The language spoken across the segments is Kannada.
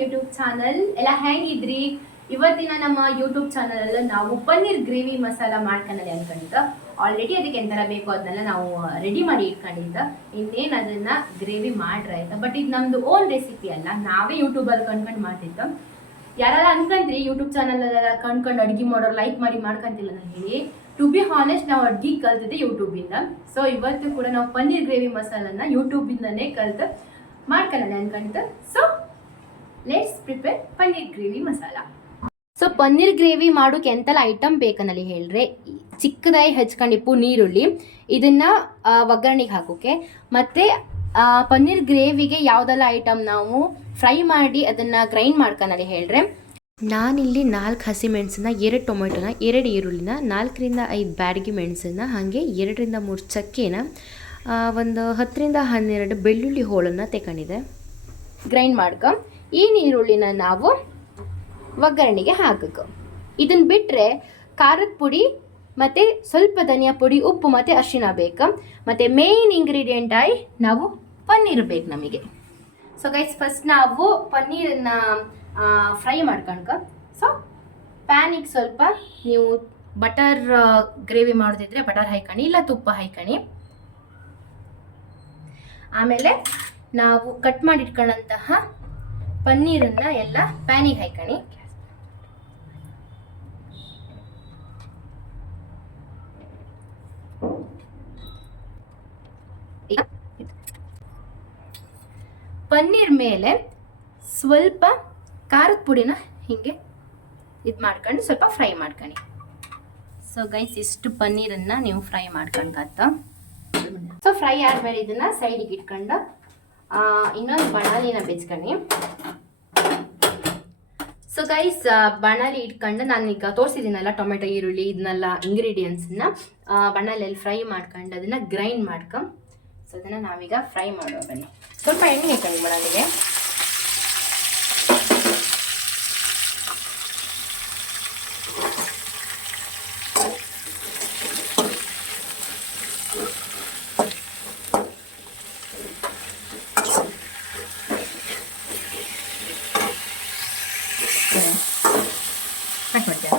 ಯೂಟ್ಯೂಬ್ ಚಾನಲ್ ಎಲ್ಲ ಹೆಂಗಿದ್ರಿ? ಇವತ್ತಿನ ನಮ್ಮ ಯೂಟ್ಯೂಬ್ ಚಾನಲ್ ಅಲ್ಲ ನಾವು ಪನ್ನೀರ್ ಗ್ರೇವಿ ಮಸಾಲ ಮಾಡ್ಕೊಂಡಲ್ಲಿ ಅನ್ಕೊಂಡಿದ್ದ. ಆಲ್ರೆಡಿ ಅದಕ್ಕೆ ಎಂಥರ ಬೇಕು ಅದನ್ನೆಲ್ಲ ನಾವು ರೆಡಿ ಮಾಡಿ ಇಟ್ಕೊಂಡಿದ್ದ. ಇನ್ನೇನು ಅದನ್ನ ಗ್ರೇವಿ ಮಾಡ್ರೆ ಆಯ್ತಾ? ಬಟ್ ಇದು ನಮ್ದು ಓನ್ ರೆಸಿಪಿ ಅಲ್ಲ. ನಾವೇ ಯೂಟ್ಯೂಬಲ್ಲಿ ಕಂಡ್ಕೊಂಡು ಮಾಡ್ತಿದ್ದ. ಯಾರೆಲ್ಲ ಅನ್ಕೊಂಡ್ರಿ ಯೂಟ್ಯೂಬ್ ಚಾನಲ್ ಎಲ್ಲ ಕಂಡ್ಕೊಂಡು ಅಡ್ಗೆ ಮಾಡೋರು ಲೈಕ್ ಮಾಡಿ ಮಾಡ್ಕೊಂತಿಲ್ಲ ನಾನು ಹೇಳಿ. ಟು ಬಿ ಹಾನೆಸ್ಟ್ ನಾವು ಅಡ್ಗೆ ಕಲ್ತಿದ್ದೆ ಯೂಟ್ಯೂಬಿಂದ ಸೊ ಇವತ್ತು ಕೂಡ ನಾವು ಪನ್ನೀರ್ ಗ್ರೇವಿ ಮಸಾಲನ್ನ ಯೂಟ್ಯೂಬಿಂದನೇ ಕಲ್ತು ಮಾಡ್ಕೊಳ್ಳೋಣ ಅನ್ಕೊಂತ so let's prepare paneer gravy masala so paneer gravy ಮಾಡೋಕೆ ಎಂತೆಲ್ಲ ಐಟಮ್ ಬೇಕನ್ನಲ್ಲಿ ಹೇಳ್ರೆ ಚಿಕ್ಕದಾಗಿ ಹೆಚ್ಕೊಂಡಿಪ್ಪು ನೀರುಳ್ಳಿ ಇದನ್ನ ಒಗ್ಗರಣೆಗೆ ಹಾಕೋಕೆ ಮತ್ತೆ ಪನ್ನೀರ್ ಗ್ರೇವಿಗೆ ಯಾವುದೆಲ್ಲ ಐಟಮ್ ನಾವು ಫ್ರೈ ಮಾಡಿ ಅದನ್ನ ಗ್ರೈಂಡ್ ಮಾಡ್ಕೊನಲ್ಲಿ ಹೇಳ್ರೆ ನಾನಿಲ್ಲಿ ನಾಲ್ಕು ಹಸಿ ಮೆಣಸನ್ನ ಎರಡು ಟೊಮೆಟೊನ ಎರಡು ಈರುಳ್ಳಿನ ನಾಲ್ಕರಿಂದ ಐದು ಬ್ಯಾಡಗಿ ಮೆಣಸನ್ನ ಹಾಗೆ ಎರಡರಿಂದ ಮೂರು ಚಕ್ಕೆನ ಒಂದು ಹತ್ತರಿಂದ ಹನ್ನೆರಡು ಬೆಳ್ಳುಳ್ಳಿ ಹೋಳನ್ನು ತೆಕೊಂಡಿದೆ ಗ್ರೈಂಡ್ ಮಾಡ್ಕ. ಈ ನೀರುಳ್ಳಿನ ನಾವು ಒಗ್ಗರಣೆಗೆ ಹಾಕಬೇಕು ಇದನ್ನು ಬಿಟ್ಟರೆ ಖಾರದ ಪುಡಿ ಮತ್ತು ಸ್ವಲ್ಪ ಧನಿಯಾ ಪುಡಿ, ಉಪ್ಪು ಮತ್ತು ಅರಿಶಿನ ಬೇಕು. ಮತ್ತು ಮೇನ್ ಇಂಗ್ರೀಡಿಯೆಂಟ್ ಆಗಿ ನಾವು ಪನ್ನೀರ್ ಬೇಕು ನಮಗೆ. ಸೊ ಗೈಸ್ ಫಸ್ಟ್ ನಾವು ಪನ್ನೀರನ್ನು ಫ್ರೈ ಮಾಡ್ಕೊಂಡ್ಕ. ಸೊ ಪ್ಯಾನಿಗೆ ಸ್ವಲ್ಪ ನೀವು ಬಟರ್ ಗ್ರೇವಿ ಮಾಡೋದಿದ್ರೆ ಬಟರ್ ಹಾಯ್ಕಣಿ, ಇಲ್ಲ ತುಪ್ಪ ಹಾಯ್ಕಣಿ. ಆಮೇಲೆ ನಾವು ಕಟ್ ಮಾಡಿ ಇಟ್ಕೊಳ್ಳಂತಹ ಪನ್ನೀರನ್ನ ಎಲ್ಲ ಪ್ಯಾನಿಗೆ ಹಾಕಣಿ ಪನ್ನೀರ್ ಮೇಲೆ ಸ್ವಲ್ಪ ಖಾರದ ಪುಡಿನ ಹೀಗೆ ಇದು ಮಾಡ್ಕೊಂಡು ಸ್ವಲ್ಪ ಫ್ರೈ ಮಾಡ್ಕೊಳ್ಳಿ ಸೊ ಗೈಸ್ ಇಷ್ಟು ಪನ್ನೀರನ್ನ ನೀವು ಫ್ರೈ ಮಾಡ್ಕೊಂಡ್ಕತ್ತ ಸೊ ಫ್ರೈ ಆದ್ಮೇಲೆ ಇದನ್ನ ಸೈಡಿಗೆ ಇಟ್ಕೊಂಡು ಇನ್ನೊಂದು ಬಣಾಲಿನ ಬೆಚ್ಕೊಂಡು ಸೊ ಗೈಸ್ ಬಣಾಲಿ ಇಟ್ಕೊಂಡು ನಾನು ಈಗ ತೋರಿಸಿದ್ದೀನಲ್ಲ ಟೊಮೆಟೊ, ಈರುಳ್ಳಿ, ಇದನ್ನೆಲ್ಲ ಇಂಗ್ರೀಡಿಯೆಂಟ್ಸನ್ನ ಬಣಾಲಿಯಲ್ಲಿ ಫ್ರೈ ಮಾಡ್ಕೊಂಡು ಅದನ್ನು ಗ್ರೈಂಡ್ ಮಾಡ್ಕೊಂಡು ಸೊ ಅದನ್ನು ನಾವೀಗ ಫ್ರೈ ಮಾಡುವ ಬನ್ನಿ. ಸ್ವಲ್ಪ ಎಣ್ಣೆ ಹಾಕೊಂಡು ಬಣಾಲಿಗೆ ಕಟ್ ಮಾಡ್ತೇವೆ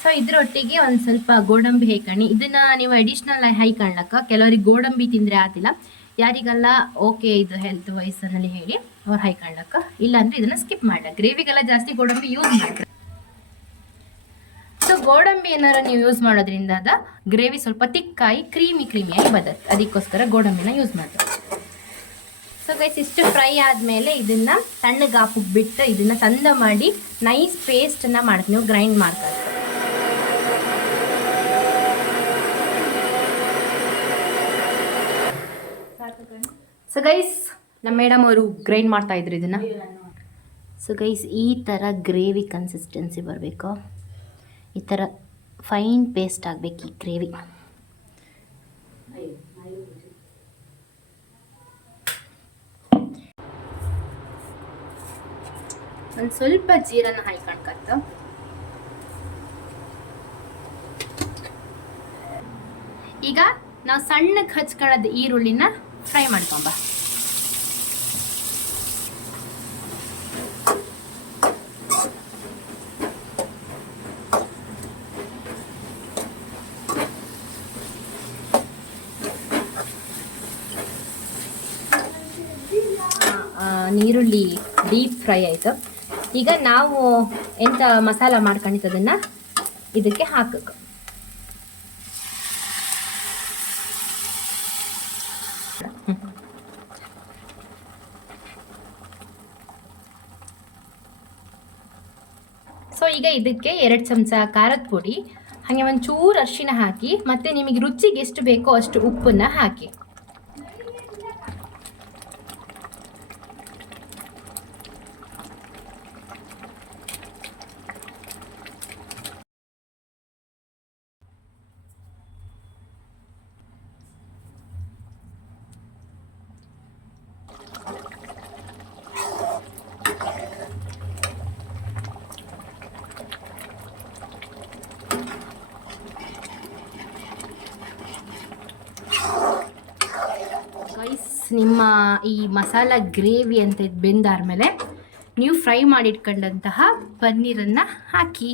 ಸೊ ಇದ್ರೊಟ್ಟಿಗೆ ಒಂದು ಸ್ವಲ್ಪ ಗೋಡಂಬಿ ಹೈಕಣಿ. ಇದನ್ನ ನೀವು ಅಡಿಷ್ನಲ್ ಕಾಣ್ಲಕ್ಕ. ಕೆಲವರಿಗೆ ಗೋಡಂಬಿ ತಿಂದರೆ ಆತಿಲ್ಲ. ಯಾರಿಗೆಲ್ಲ ಓಕೆ ಇದು ಹೆಲ್ತ್ ವಯಸ್ಸಿನಲ್ಲಿ ಹೇಳಿ ಅವ್ರು ಇಲ್ಲ ಇಲ್ಲಾಂದ್ರೆ ಇದನ್ನ ಸ್ಕಿಪ್ ಮಾಡ ಗ್ರೇವಿಗೆಲ್ಲ ಜಾಸ್ತಿ ಗೋಡಂಬಿ ಯೂಸ್ ಮಾಡ್ತಾರೆ. ಸೊ ಗೋಡಂಬಿ ಏನಾರ ನೀವು ಯೂಸ್ ಮಾಡೋದ್ರಿಂದ ಅದ ಗ್ರೇವಿ ಸ್ವಲ್ಪ ತಿಕ್ಕಾಯಿ ಕ್ರೀಮಿ ಕ್ರೀಮಿಯಾಗಿ ಬದತ್ತೆ ಅದಕ್ಕೋಸ್ಕರ ಗೋಡಂಬಿನ ಯೂಸ್ ಮಾಡ್ತಾರೆ. ಸೊ ಗೈಸ್ ಇಷ್ಟು ಫ್ರೈ ಆದಮೇಲೆ ಇದನ್ನ ಸಣ್ಣಗೆ ಹಾಕಕ್ಕೆ ಬಿಟ್ಟು ಇದನ್ನ ತಂದ ಮಾಡಿ ನೈಸ್ ಪೇಸ್ಟನ್ನು ಮಾಡ್ತೀವಿ. ನೀವು ಗ್ರೈಂಡ್ ಮಾಡ್ಕೊಳ್ಳಿ ಸೊ ಗೈಸ್ ನಮ್ಮ ಮೇಡಮ್ ಅವರು ಗ್ರೈಂಡ್ ಮಾಡ್ತಾ ಇದ್ರು ಇದನ್ನ. ಸೊ ಗೈಸ್ ಈ ಥರ ಗ್ರೇವಿ ಕನ್ಸಿಸ್ಟೆನ್ಸಿ ಬರಬೇಕು. ಈ ಥರ ಫೈನ್ ಪೇಸ್ಟ್ ಆಗಬೇಕು ಈ ಗ್ರೇವಿ ಒಂದು ಸ್ವಲ್ಪ ಜೀರನ್ನ ಹಾಯ್ಕೊಂಡ್ಕತ್ತ ಈಗ ನಾವು ಸಣ್ಣಕ್ಕೆ ಹಚ್ಕೊಳ್ಳೋದು ಈರುಳ್ಳಿನ ಫ್ರೈ ಮಾಡ್ಕೊಂಬ ನೀರುಳ್ಳಿ ಡೀಪ್ ಫ್ರೈ ಆಯ್ತು. ಈಗ ನಾವು ಎಂತ ಮಸಾಲ ಮಾಡ್ಕೊಂಡಿದ್ದದನ್ನ ಇದಕ್ಕೆ ಹಾಕಬೇಕು. ಸೊ ಈಗ ಇದಕ್ಕೆ ಎರಡು ಚಮಚ ಖಾರದ ಪುಡಿ, ಹಾಗೆ ಒಂದು ಚೂರು ಅರಿಶಿನ ಹಾಕಿ, ಮತ್ತೆ ನಿಮಗೆ ರುಚಿಗೆ ಎಷ್ಟು ಬೇಕೋ ಅಷ್ಟು ಉಪ್ಪನ್ನ ಹಾಕಿ ಗೈಸ್ ನಿಮ್ಮ ಈ ಮಸಾಲ ಗ್ರೇವಿ ಅಂತ ಬೆಂದಾದ್ಮೇಲೆ ನೀವು ಫ್ರೈ ಮಾಡಿಟ್ಕೊಂಡಂತಹ ಪನ್ನೀರನ್ನು ಹಾಕಿ.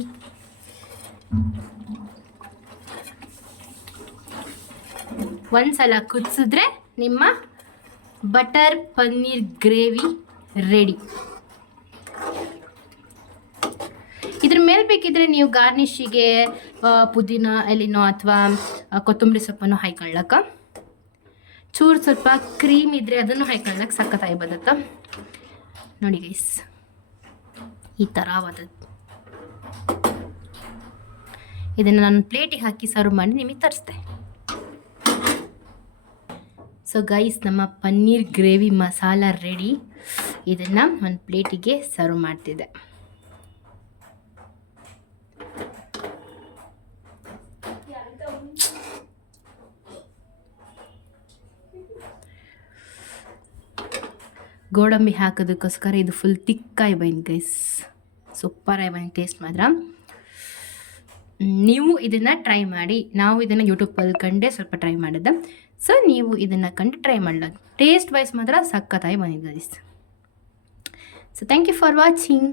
ಒಂದ್ಸಲ ಕುದಿಸಿದ್ರೆ ನಿಮ್ಮ ಬಟರ್ ಪನ್ನೀರ್ ಗ್ರೇವಿ ರೆಡಿ. ಇದ್ರ ಮೇಲೆ ಬೇಕಿದ್ರೆ ನೀವು ಗಾರ್ನಿಶಿಗೆ ಪುದೀನ, ಎಲೆನೋ ಅಥವಾ ಕೊತ್ತಂಬರಿ ಸೊಪ್ಪನ್ನು ಹಾಯ್ಕೊಳ್ಳಕ್ಕ ಚೂರು ಸ್ವಲ್ಪ ಕ್ರೀಮ್ ಇದ್ದರೆ ಅದನ್ನು ಹಾಕೊಳ್ಳಕ್ಕೆ ಸಖತ್ತಾಗಿ ಬದತ್ತ ನೋಡಿ ಗೈಸ್ ಈ ಥರ ಬದ ಇದನ್ನು ನಾನು ಪ್ಲೇಟಿಗೆ ಹಾಕಿ ಸರ್ವ್ ಮಾಡಿ ನಿಮಗೆ ತರಿಸ್ದೆ. ಸೊ ಗೈಸ್ ನಮ್ಮ ಪನ್ನೀರ್ ಗ್ರೇವಿ ಮಸಾಲ ರೆಡಿ ಇದನ್ನು ಒಂದು ಪ್ಲೇಟಿಗೆ ಸರ್ವ್ ಮಾಡ್ತಿದ್ದೆ. ಗೋಡಂಬಿ ಹಾಕೋದಕ್ಕೋಸ್ಕರ ಇದು ಫುಲ್ ತಿಕ್ಕಾಗಿ ಬಂದು ಗೈಸ್ ಸೂಪರಾಗಿ ಬಂದು ಟೇಸ್ಟ್ ಮಾತ್ರ. ನೀವು ಇದನ್ನು ಟ್ರೈ ಮಾಡಿ, ನಾವು ಇದನ್ನು ಯೂಟ್ಯೂಬಲ್ಲಿ ಕಂಡೇ ಸ್ವಲ್ಪ ಟ್ರೈ ಮಾಡಿದ್ದೆ. ಸೊ ನೀವು ಇದನ್ನು ಕಂಡು ಟ್ರೈ ಮಾಡಲ್ಲ ಟೇಸ್ಟ್ ವೈಸ್ ಮಾತ್ರ ಸಖತ್ತಾಗಿ ಬಂದಿದ್ದೀಸ್ so thank you for watching